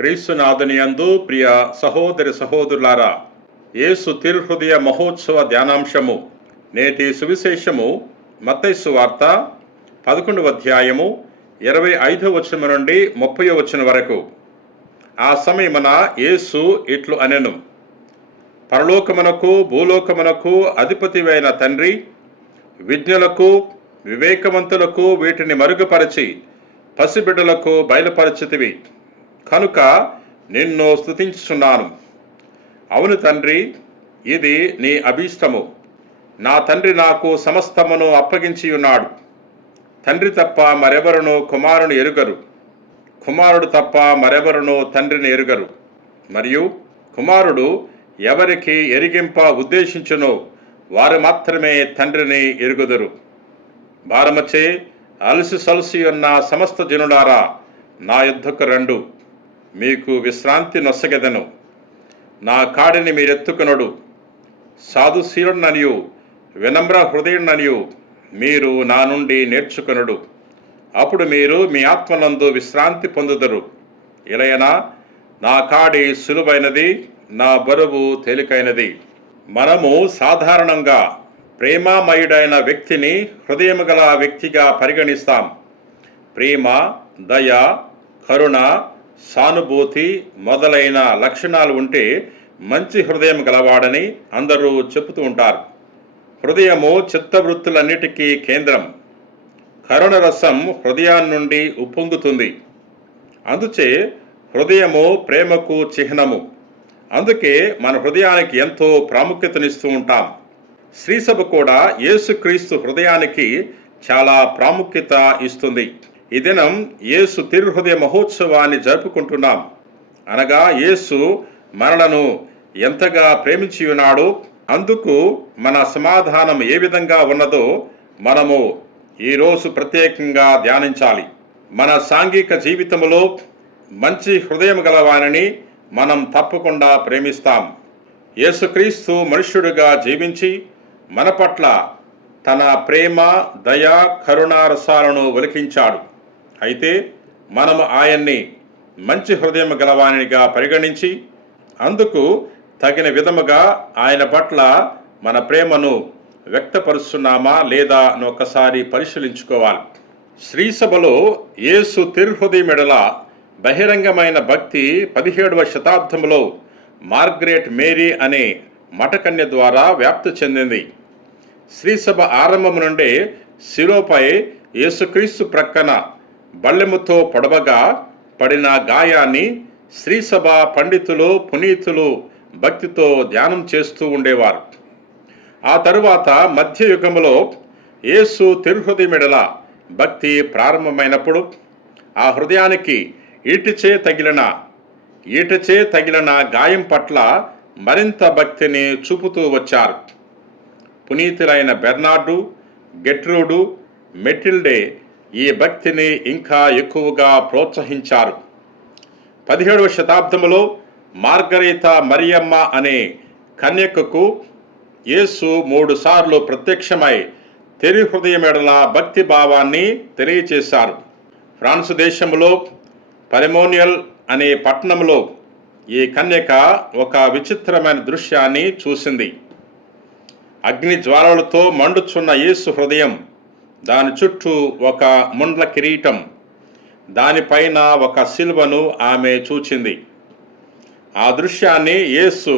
క్రీస్తునాథుని యందు ప్రియ సహోదరి సహోదరులారా, యేసు తిరుహృదయ మహోత్సవ ధ్యానాంశము. నేటి సువిశేషము మత్తయి సువార్త 11వ అధ్యాయము 25వ వచనం నుండి 30వ వచనం వరకు. ఆ సమయమున యేసు ఇట్లు అనెను: పరలోకమునకు భూలోకమునకు అధిపతివైన తండ్రి, విజ్ఞులకు వివేకవంతులకు వీటిని మరుగుపరచి పసిబిడ్డలకు బయలుపరచితివి కనుక నిన్ను స్తుతించుచున్నాను. అవును తండ్రి, ఇది నీ అభీష్టము. నా తండ్రి నాకు సమస్తమును అప్పగించి ఉన్నాడు. తండ్రి తప్ప మరెవరునూ కుమారుని ఎరుగరు, కుమారుడు తప్ప మరెవరునూ తండ్రిని ఎరుగరు. మరియు కుమారుడు ఎవరికి ఎరిగింప ఉద్దేశించునో వారు మాత్రమే తండ్రిని ఎరుగుదురు. భారమచే అలసి సలసి ఉన్న సమస్త జనులారా, నా యుద్ధకు రండు, మీకు విశ్రాంతి నొసగెదను. నా కాడిని మీరెత్తుకొనుడు. సాధుశీలుడననియు వినమ్ర హృదయుడననియు మీరు నా నుండి నేర్చుకొనుడు. అప్పుడు మీరు మీ ఆత్మనందు విశ్రాంతి పొందుదురు. ఇలయనా నా కాడి సులువైనది, నా బరువు తేలికైనది. మనము సాధారణంగా ప్రేమామయుడైన వ్యక్తిని హృదయము గల వ్యక్తిగా పరిగణిస్తాం. ప్రేమ, దయ, కరుణ, సానుభూతి మొదలైన లక్షణాలు ఉంటే మంచి హృదయం గలవాడని అందరూ చెబుతూ ఉంటారు. హృదయము చిత్తవృత్తులన్నిటికీ కేంద్రం. కరుణ రసం హృదయాన్ని నుండి ఉప్పొంగుతుంది. అందుచే హృదయము ప్రేమకు చిహ్నము. అందుకే మన హృదయానికి ఎంతో ప్రాముఖ్యతనిస్తూ ఉంటాం. శ్రీసభ కూడా యేసుక్రీస్తు హృదయానికి చాలా ప్రాముఖ్యత ఇస్తుంది. ఈ దినం యేసు తిరుహృదయ మహోత్సవాన్ని జరుపుకుంటున్నాం. అనగా యేసు మనలను ఎంతగా ప్రేమించి ఉన్నాడో, అందుకు మన సమాధానం ఏ విధంగా ఉన్నదో మనము ఈరోజు ప్రత్యేకంగా ధ్యానించాలి. మన సాంఘిక జీవితంలో మంచి హృదయం గలవారిని మనం తప్పకుండా ప్రేమిస్తాం. యేసుక్రీస్తు మనుష్యుడిగా జీవించి మన పట్ల తన ప్రేమ, దయ, కరుణా రసాలను ఒలికించాడు. అయితే మనము ఆయన్ని మంచి హృదయం గలవానిగా పరిగణించి అందుకు తగిన విధముగా ఆయన పట్ల మన ప్రేమను వ్యక్తపరుస్తున్నామా లేదా అని ఒకసారి పరిశీలించుకోవాలి. శ్రీసభలో యేసు తిరుహృదయమెడల బహిరంగమైన భక్తి 17వ శతాబ్దంలో మార్గరెట్ మేరీ అనే మఠకన్య ద్వారా వ్యాప్తి చెందింది. శ్రీసభ ఆరంభం నుండే శిలువపై యేసుక్రీస్తు ప్రక్కన బల్లెముతో పొడవగా పడిన గాయాన్ని శ్రీసభ పండితులు, పునీతులు భక్తితో ధ్యానం చేస్తూ ఉండేవారు. ఆ తరువాత మధ్యయుగంలో యేసు తిరుహృదయమెడల భక్తి ప్రారంభమైనప్పుడు ఆ హృదయానికి ఈటచే తగిలిన గాయం పట్ల మరింత భక్తిని చూపుతూ వచ్చారు. పునీతులైన బెర్నార్డు, గెట్రూడు, మెటిల్డే ఈ భక్తిని ఇంకా ఎక్కువగా ప్రోత్సహించారు. 17వ శతాబ్దంలో మార్గరీతా మరియమ్మ అనే కన్యకకు యేసు 3 సార్లు ప్రత్యక్షమై తిరుహృదయమెడల భక్తి భావాన్ని తెలియచేశారు. ఫ్రాన్స్ దేశంలో పరిమోనియల్ అనే పట్టణంలో ఈ కన్యక ఒక విచిత్రమైన దృశ్యాన్ని చూసింది. అగ్ని జ్వాలలతో మండుచున్న యేసు హృదయం, దాని చుట్టూ ఒక ముండ్ల కిరీటం, దానిపైన ఒక సిలువను ఆమె చూచింది. ఆ దృశ్యాన్ని యేసు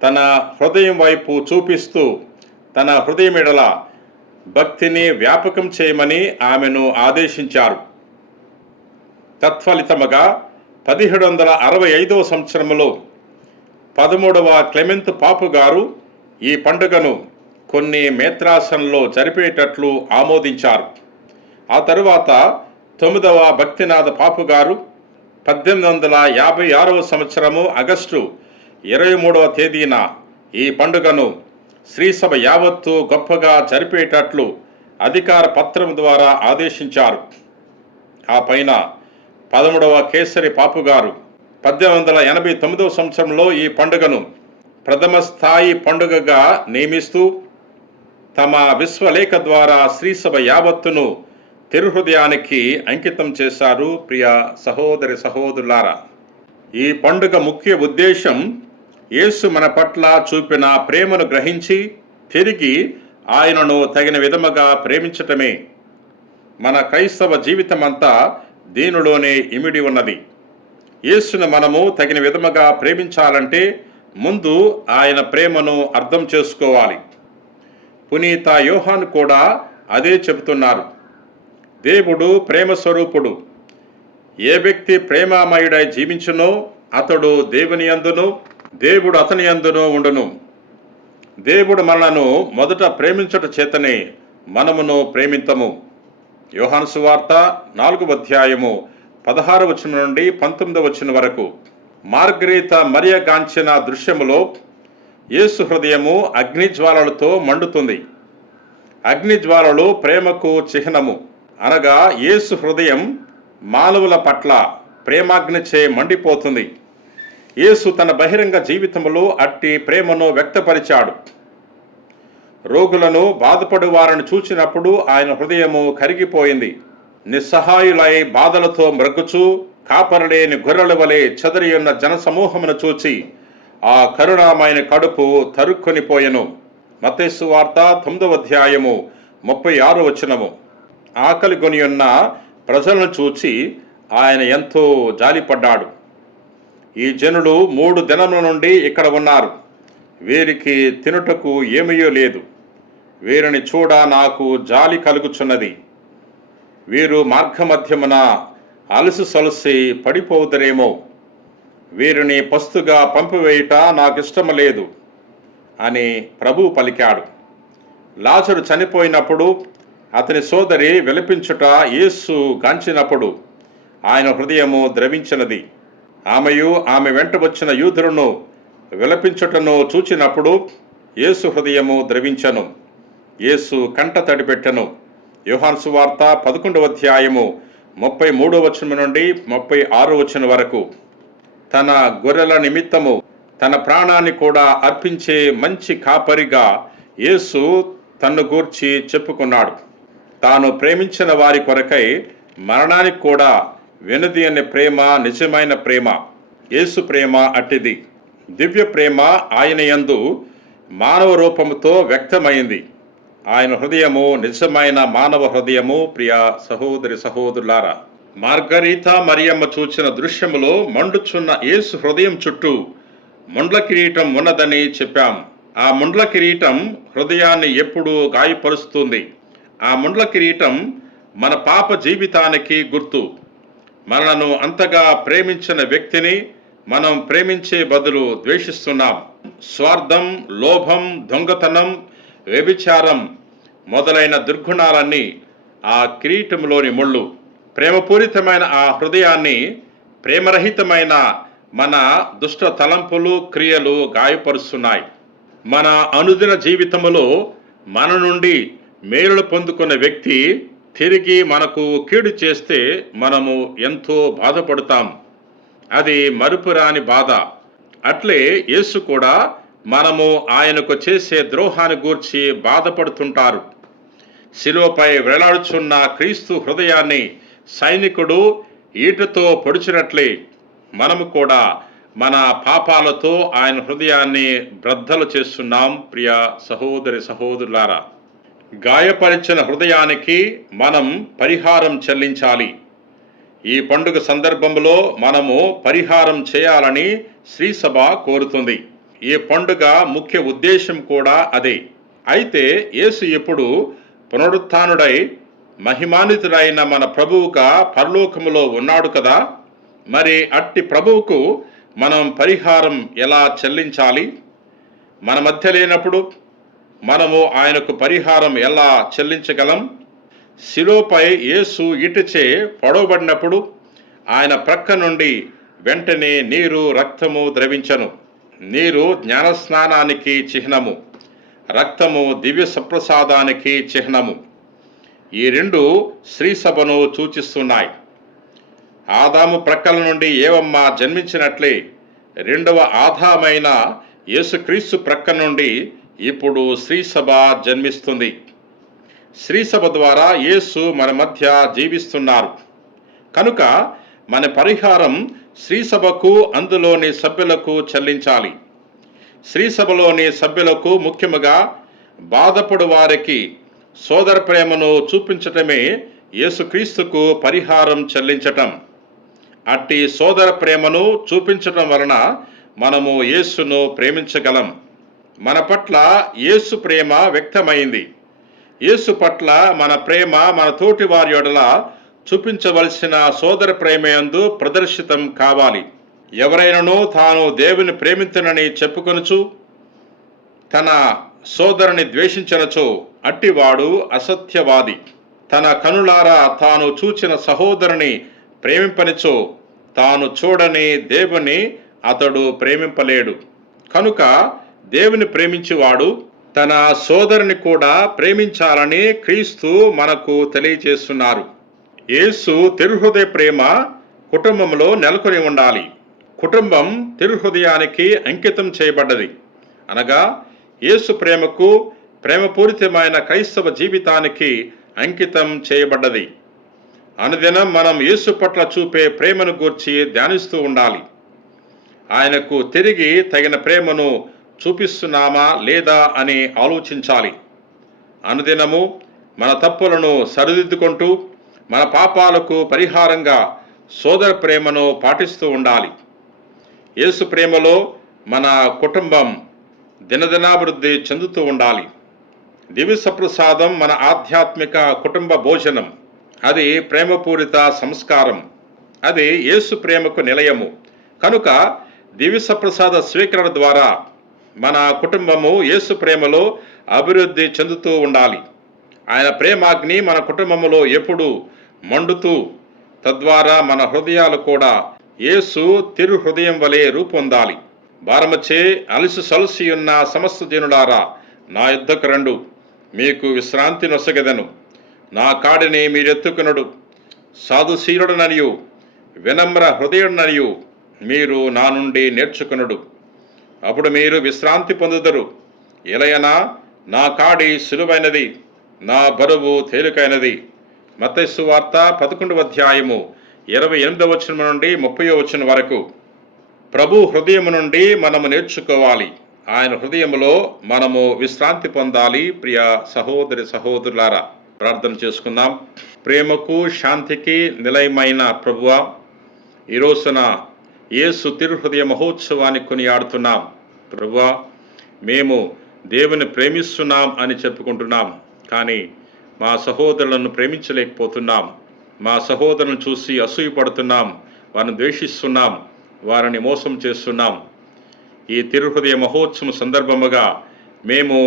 తన హృదయం వైపు చూపిస్తూ తన హృదయమెడల భక్తిని వ్యాపకం చేయమని ఆమెను ఆదేశించారు. తత్ఫలితముగా 1765వ సంవత్సరంలో 13వ క్లెమెంత్ పాపు గారు ఈ పండుగను కొన్ని మేత్రాసనలో జరిపేటట్లు ఆమోదించారు. ఆ తరువాత 9వ భక్తినాథ పాపు గారు 1856వ సంవత్సరము ఆగస్టు 23వ తేదీన ఈ పండుగను శ్రీసభ యావత్తు గొప్పగా జరిపేటట్లు అధికార పత్రం ద్వారా ఆదేశించారు. ఆ పైన 13వ కేసరి పాపు గారు 1889వ సంవత్సరంలో ఈ పండుగను ప్రథమ స్థాయి పండుగగా నియమిస్తూ తమ విశ్వలేఖ ద్వారా శ్రీసభ యావత్తును తిరుహృదయానికి అంకితం చేశారు. ప్రియ సహోదరి సహోదరులారా, ఈ పండుగ ముఖ్య ఉద్దేశం యేసు మన పట్ల చూపిన ప్రేమను గ్రహించి తిరిగి ఆయనను తగిన విధముగా ప్రేమించటమే. మన క్రైస్తవ జీవితమంతా దీనిలోనే ఇమిడి ఉన్నది. యేసును మనము తగిన విధముగా ప్రేమించాలంటే ముందు ఆయన ప్రేమను అర్థం చేసుకోవాలి. పునీత యోహాను కూడా అదే చెబుతున్నారు. దేవుడు ప్రేమ స్వరూపుడు. ఏ వ్యక్తి ప్రేమామయుడై జీవించునో అతడు దేవుని యందును, దేవుడు అతని యందును ఉండును. దేవుడు మనలను మొదట ప్రేమించుట చేతనే మనమును ప్రేమింతము. యోహాను సువార్త 4వ అధ్యాయము 16వ వచనం నుండి 19వ వచనం వరకు. మార్గరీత మరియగాంచిన దృశ్యములో యేసు హృదయము అగ్నిజ్వాలలతో మండుతుంది. అగ్నిజ్వాలలు ప్రేమకు చిహ్నము. అనగా యేసు హృదయం మానవుల పట్ల ప్రేమాగ్నిచే మండిపోతుంది. యేసు తన బహిరంగ జీవితంలో అట్టి ప్రేమను వ్యక్తపరిచాడు. రోగులను, బాధపడు వారిని చూచినప్పుడు ఆయన హృదయము కరిగిపోయింది. నిస్సహాయులై బాధలతో మ్రగ్గుచూ కాపరలేని గొర్రెల వలె చెదరియున్న జనసమూహమును చూచి ఆ కరుణామైన కడుపు తరుక్కొనిపోయెను. మత్తయి సువార్త 9వ అధ్యాయము 36వ వచనము. ఆకలి కొనియున్న ప్రజలను చూచి ఆయన ఎంతో జాలిపడ్డాడు. ఈ జనులు 3 దినముల నుండి ఇక్కడ ఉన్నారు. వీరికి తినుటకు ఏమీయో లేదు. వీరిని చూడ నాకు జాలి కలుగుచున్నది. వీరు మార్గమధ్యమున అలసి సొలసి పడిపోవుదరేమో. వీరిని పస్తుగా పంపివేయుట నాకిష్టము లేదు అని ప్రభువు పలికాడు. లాజరు చనిపోయినప్పుడు అతని సోదరి విలపించుట యేసు గాంచినప్పుడు ఆయన హృదయము ద్రవించినది. ఆమెయు ఆమె వెంట వచ్చిన యూదులను విలపించుటను చూచినప్పుడు యేసు హృదయము ద్రవించెను. యేసు కంట తడిపెట్టెను. యోహాను సువార్త 11వ అధ్యాయము 33వ వచనం నుండి 36వ వచనం వరకు. తన గొర్రెల నిమిత్తము తన ప్రాణాన్ని కూడా అర్పించే మంచి కాపరిగా యేసు తన్ను గూర్చి చెప్పుకున్నాడు. తాను ప్రేమించిన వారి కొరకై మరణానికి కూడా వెనుది అనే ప్రేమ నిజమైన ప్రేమ. యేసు ప్రేమ అట్టిది. దివ్య ప్రేమ ఆయన యందు మానవ రూపముతో వ్యక్తమైంది. ఆయన హృదయము నిజమైన మానవ హృదయము. ప్రియ సహోదరి సహోదరులారా, మార్గరీత మరియమ్మ చూచిన దృశ్యములో మండుచున్న యేసు హృదయం చుట్టూ ముండ్ల కిరీటం ఉన్నదని చెప్పాం. ఆ ముండ్ల కిరీటం హృదయాన్ని ఎప్పుడూ గాయపరుస్తుంది. ఆ ముండ్ల కిరీటం మన పాప జీవితానికి గుర్తు. మనను అంతగా ప్రేమించిన వ్యక్తిని మనం ప్రేమించే బదులు ద్వేషిస్తున్నాం. స్వార్థం, లోభం, దొంగతనం, వ్యభిచారం మొదలైన దుర్గుణాలన్నీ ఆ కిరీటంలోని ముళ్ళు. ప్రేమపూరితమైన ఆ హృదయాన్ని ప్రేమరహితమైన మన దుష్ట తలంపులు, క్రియలు గాయపరుస్తున్నాయి. మన అనుదిన జీవితంలో మన నుండి మేలులు పొందుకున్న వ్యక్తి తిరిగి మనకు కీడు చేస్తే మనము ఎంతో బాధపడతాం. అది మరుపురాని బాధ. అట్లే యేసు కూడా మనము ఆయనకు చేసే ద్రోహాన్ని గూర్చి బాధపడుతుంటారు. శిలువపై వేలాడుచున్న క్రీస్తు హృదయాన్ని సైనికుడు ఈటతో పొడిచినట్లే మనము కూడా మన పాపాలతో ఆయన హృదయాన్ని బ్రద్దలు చేస్తున్నాం. ప్రియ సహోదరి సహోదరులారా, గాయపరిచిన హృదయానికి మనం పరిహారం చెల్లించాలి. ఈ పండుగ సందర్భంలో మనము పరిహారం చేయాలని శ్రీసభ కోరుతుంది. ఈ పండుగ ముఖ్య ఉద్దేశం కూడా అదే. అయితే యేసు ఇప్పుడు పునరుత్థానుడై మహిమాన్వితుడైన మన ప్రభువుగా పరలోకములో ఉన్నాడు కదా. మరి అట్టి ప్రభువుకు మనం పరిహారం ఎలా చెల్లించాలి? మన మధ్య లేనప్పుడు మనము ఆయనకు పరిహారం ఎలా చెల్లించగలం? శిలువపై యేసు ఈటచే పొడవబడినప్పుడు ఆయన ప్రక్క నుండి వెంటనే నీరు, రక్తము ద్రవించను. నీరు జ్ఞానస్నానానికి చిహ్నము, రక్తము దివ్య సప్రసాదానికి చిహ్నము. ఈ రెండు శ్రీసభను సూచిస్తున్నాయి. ఆదాము ప్రక్కల నుండి ఏవమ్మ జన్మించినట్లే రెండవ ఆదామైన యేసుక్రీస్తు ప్రక్క నుండి ఇప్పుడు శ్రీసభ జన్మిస్తుంది. శ్రీసభ ద్వారా యేసు మన మధ్య జీవిస్తున్నారు. కనుక మన పరిహారం శ్రీసభకు అందులోని సభ్యులకు చెల్లించాలి. శ్రీసభలోని సభ్యులకు ముఖ్యముగా బాధపడు వారికి సోదర ప్రేమను చూపించటమే యేసుక్రీస్తుకు పరిహారం చెల్లించటం. అట్టి సోదర ప్రేమను చూపించటం వలన మనము యేసును ప్రేమించగలం. మన పట్ల యేసు ప్రేమ వ్యక్తమైంది. యేసు పట్ల మన ప్రేమ మన తోటి వారి యొడల చూపించవలసిన సోదర ప్రేమయందు ప్రదర్శితం కావాలి. ఎవరైనాను తాను దేవుని ప్రేమించనని చెప్పుకొనుచు తన సోదరుని ద్వేషించనచో అట్టివాడు అసత్యవాది. తన కనులారా తాను చూచిన సహోదరుని ప్రేమింపనిచో తాను చూడని దేవుని అతడు ప్రేమింపలేడు. కనుక దేవుని ప్రేమించేవాడు తన సోదరుని కూడా ప్రేమించాలని క్రీస్తు మనకు తెలియజేస్తున్నారు. యేసు తిరుహృదయ ప్రేమ కుటుంబంలో నెలకొని ఉండాలి. కుటుంబం తిరుహృదయానికి అంకితం చేయబడ్డది. అనగా యేసు ప్రేమకు, ప్రేమపూరితమైన క్రైస్తవ జీవితానికి అంకితం చేయబడ్డది. అనుదినం మనం యేసు పట్ల చూపే ప్రేమను గూర్చి ధ్యానిస్తూ ఉండాలి. ఆయనకు తిరిగి తగిన ప్రేమను చూపిస్తున్నామా లేదా అని ఆలోచించాలి. అనుదినము మన తప్పులను సరిదిద్దుకుంటూ మన పాపాలకు పరిహారంగా సోదర ప్రేమను పాటిస్తూ ఉండాలి. యేసు ప్రేమలో మన కుటుంబం దినదినాభివృద్ధి చెందుతూ ఉండాలి. దివ్య సప్రసాదం మన ఆధ్యాత్మిక కుటుంబ భోజనం. అది ప్రేమపూరిత సంస్కారం. అది యేసు ప్రేమకు నిలయము. కనుక దివ్య సప్రసాద స్వీకరణ ద్వారా మన కుటుంబము యేసు ప్రేమలో అభివృద్ధి చెందుతూ ఉండాలి. ఆయన ప్రేమాగ్ని మన కుటుంబములో ఎప్పుడు మండుతూ, తద్వారా మన హృదయాలు కూడా యేసు తిరు హృదయం వలె రూపొందాలి. భారమచే అలసి సలసి ఉన్న సమస్త జనులారా నా యుద్ధకు రండు, మీకు విశ్రాంతి నొసగెదను. నా కాడిని మీరెత్తుకునుడు. సాధుశీలుడననియు వినమ్ర హృదయుడననియు మీరు నా నుండి నేర్చుకునుడు. అప్పుడు మీరు విశ్రాంతి పొందుదరు. ఎలయనా నా కాడి సులువైనది, నా బరువు తేలికైనది. మత్తయి సువార్త 11వ అధ్యాయము 28వ వచనం నుండి 30వ వచనం వరకు. ప్రభు హృదయము నుండి మనము నేర్చుకోవాలి. ఆయన హృదయములో మనము విశ్రాంతి పొందాలి. ప్రియ సహోదరి సహోదరులారా, ప్రార్థన చేసుకుందాం. ప్రేమకు శాంతికి నిలయమైన ప్రభువా, ఈ రోజున యేసు తిరుహృదయ మహోత్సవాన్ని కొనియాడుతున్నాం. ప్రభువా, మేము దేవుని ప్రేమిస్తున్నాం అని చెప్పుకుంటున్నాం, కానీ మా సహోదరులను ప్రేమించలేకపోతున్నాం. మా సహోదరులను చూసి అసూయపడుతున్నాం, వారిని ద్వేషిస్తున్నాం, వారిని మోసం చేస్తున్నాం. ఈ తిరుహృదయ మహోత్సవం సందర్భముగా మేము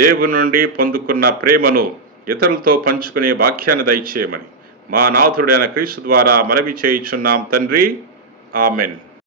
దేవుని నుండి పొందుకున్న ప్రేమను ఇతరులతో పంచుకునే వాక్యాన్ని దయచేయమని మా నాథుడైన క్రీస్తు ద్వారా మనవి చేయుచున్నాం తండ్రి. ఆమెన్.